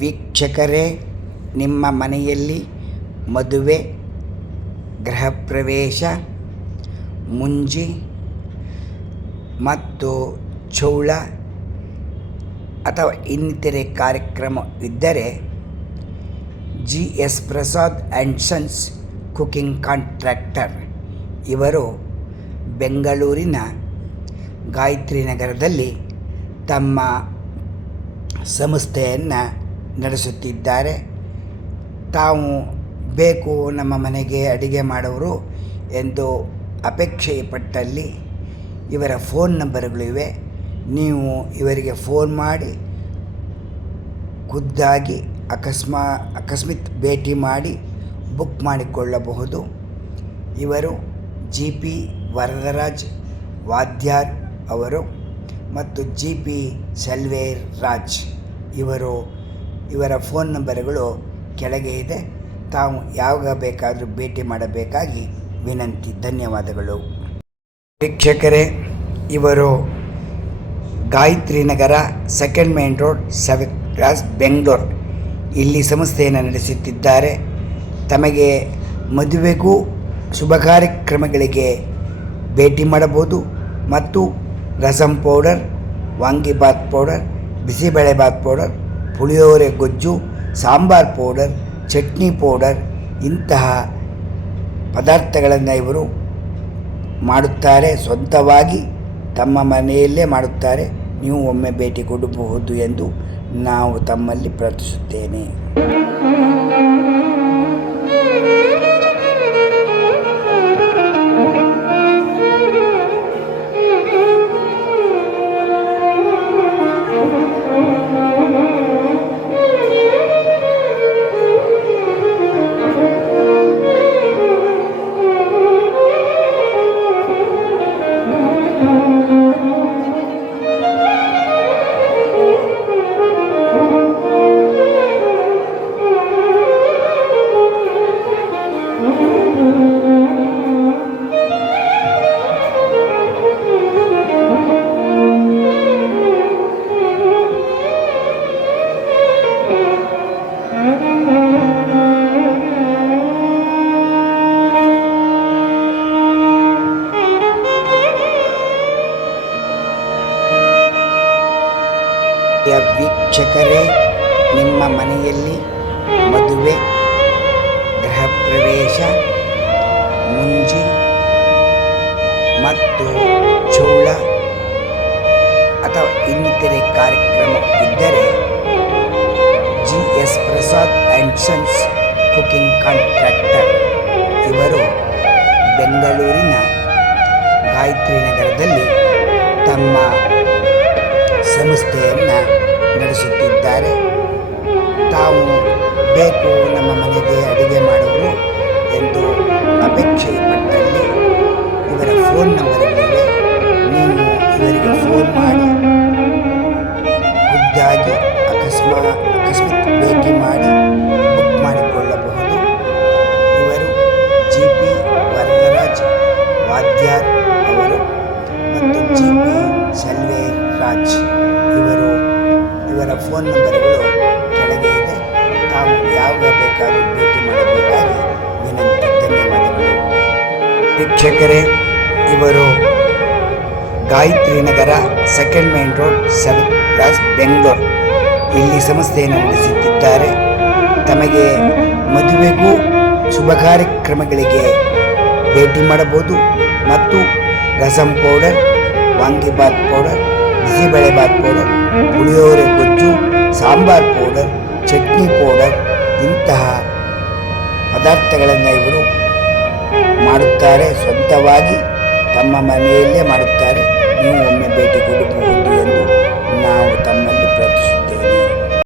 ವೀಕ್ಷಕರೇ, ನಿಮ್ಮ ಮನೆಯಲ್ಲಿ ಮದುವೆ, ಗೃಹ ಪ್ರವೇಶ, ಮುಂಜಿ ಮತ್ತು ಚೌಳ ಅಥವಾ ಇನ್ನಿತರೆ ಕಾರ್ಯಕ್ರಮವಿದ್ದರೆ GS Prasad and sons cooking contractor ಇವರು ಬೆಂಗಳೂರಿನ ಗಾಯತ್ರಿ ನಗರದಲ್ಲಿ ತಮ್ಮ ಸಂಸ್ಥೆಯನ್ನು ನಡೆಸುತ್ತಿದ್ದಾರೆ. ತಾವು ಬೇಕು ನಮ್ಮ ಮನೆಗೆ ಅಡುಗೆ ಮಾಡೋರು ಎಂದು ಅಪೇಕ್ಷೆ ಪಟ್ಟಲ್ಲಿ ಇವರ ಫೋನ್ ನಂಬರ್ಗಳಿವೆ. ನೀವು ಇವರಿಗೆ ಫೋನ್ ಮಾಡಿ ಖುದ್ದಾಗಿ ಅಕಸ್ಮಾತ್ ಭೇಟಿ ಮಾಡಿ ಬುಕ್ ಮಾಡಿಕೊಳ್ಳಬಹುದು. ಇವರು GP ವರದರಾಜ್ ವಾದ್ಯಾರ್ ಅವರು ಮತ್ತು GP ಸೆಲ್ವೇರ್ ರಾಜ್ ಇವರ ಫೋನ್ ನಂಬರ್ಗಳು ಕೆಳಗೆ ಇದೆ. ತಾವು ಯಾವಾಗ ಬೇಕಾದರೂ ಭೇಟಿ ಮಾಡಬೇಕಾಗಿ ವಿನಂತಿ. ಧನ್ಯವಾದಗಳು. ವೀಕ್ಷಕರೇ, ಇವರು Gayatri Nagar, second main road, 7th cross, Bengaluru ಇಲ್ಲಿ ಸಂಸ್ಥೆಯನ್ನು ನಡೆಸುತ್ತಿದ್ದಾರೆ. ತಮಗೆ ಮದುವೆಗೂ ಶುಭ ಕಾರ್ಯಕ್ರಮಗಳಿಗೆ ಭೇಟಿ ಮಾಡಬಹುದು ಮತ್ತು rasam powder, vangibath powder, bisibelebath powder, puliyogare ಗೊಜ್ಜು, ಸಾಂಬಾರ್ ಪೌಡರ್, ಚಟ್ನಿ ಪೌಡರ್ ಇಂತಹ ಪದಾರ್ಥಗಳನ್ನು ಇವರು ಮಾಡುತ್ತಾರೆ. ಸ್ವಂತವಾಗಿ ತಮ್ಮ ಮನೆಯಲ್ಲೇ ಮಾಡುತ್ತಾರೆ. ನೀವು ಒಮ್ಮೆ ಭೇಟಿ ಕೊಡಬಹುದು ಎಂದು ನಾವು ತಮ್ಮಲ್ಲಿ ಪ್ರಾರ್ಥಿಸುತ್ತೇನೆ. ವೀಕ್ಷಕರೇ, ನಿಮ್ಮ ಮನೆಯಲ್ಲಿ ಮದುವೆ, ಗೃಹ ಪ್ರವೇಶ, ಮುಂಜಿ ಮತ್ತು ಚೌಳ ಅಥವಾ ಇನ್ನಿತರೆ ಕಾರ್ಯಕ್ರಮವಿದ್ದರೆ GS Prasad and sons cooking contractor ಇವರು ಬೆಂಗಳೂರಿನ ಗಾಯತ್ರಿ ನಗರದಲ್ಲಿ ತಮ್ಮ ಸಂಸ್ಥೆಯನ್ನು ನಡೆಸುತ್ತಿದ್ದಾರೆ. ತಾವು ಬೇಕು ನಮ್ಮ ಮನೆಗೆ ಅಡುಗೆ ಮಾಡೋರು ಎಂದು ಅಪೇಕ್ಷೆ ಪಟ್ಟಲ್ಲಿ ಇವರ ಫೋನ್ ನಂಬರ್ಗಳಿವೆ. ನೀವು ಇವರಿಗೆ ಫೋನ್ ಮಾಡಿ ಖುದ್ದಾಗಿ ಅಕಸ್ಮಾತ್ ಭೇಟಿ ಮಾಡಿ ಬುಕ್ ಮಾಡಿಕೊಳ್ಳಬಹುದು. ಇವರು GP ವರದರಾಜ್ ವಾದ್ಯಾರ್ ಅವರು ಮತ್ತು GP ಸೆಲ್ವೇರ್ ರಾಜ್ ಇವರ ಫೋನ್ ನಂಬರ್ಗಳು ಕೆಳಗೆ ಇದೆ. ತಾವು ಯಾವಾಗ ಬೇಕಾದರೂ ಭೇಟಿ ಮಾಡಬೇಕಾಗಿ ವಿನಂತಿ. ಧನ್ಯವಾದಗಳು. ವೀಕ್ಷಕರೇ, ಇವರು Gayatri Nagar, second main road, 7th cross, Bengaluru ಇಲ್ಲಿ ಸಂಸ್ಥೆಯನ್ನು ನಡೆಸುತ್ತಿದ್ದಾರೆ. ತಮಗೆ ಮದುವೆಗೂ ಶುಭ ಕಾರ್ಯಕ್ರಮಗಳಿಗೆ ಭೇಟಿ ಮಾಡಬಹುದು ಮತ್ತು rasam powder, vangibath powder, bisibelebath powder, puliyogare ಗೊಜ್ಜು, ಸಾಂಬಾರ್ ಪೌಡರ್, ಚಟ್ನಿ ಪೌಡರ್ ಇಂತಹ ಪದಾರ್ಥಗಳನ್ನು ಇವರು ಮಾಡುತ್ತಾರೆ. ಸ್ವಂತವಾಗಿ ತಮ್ಮ ಮನೆಯಲ್ಲೇ ಮಾಡುತ್ತಾರೆ. ನೀವು ಒಮ್ಮೆ ಭೇಟಿ ಕೊಡಬಹುದು ಎಂದು ನಾವು ತಮ್ಮ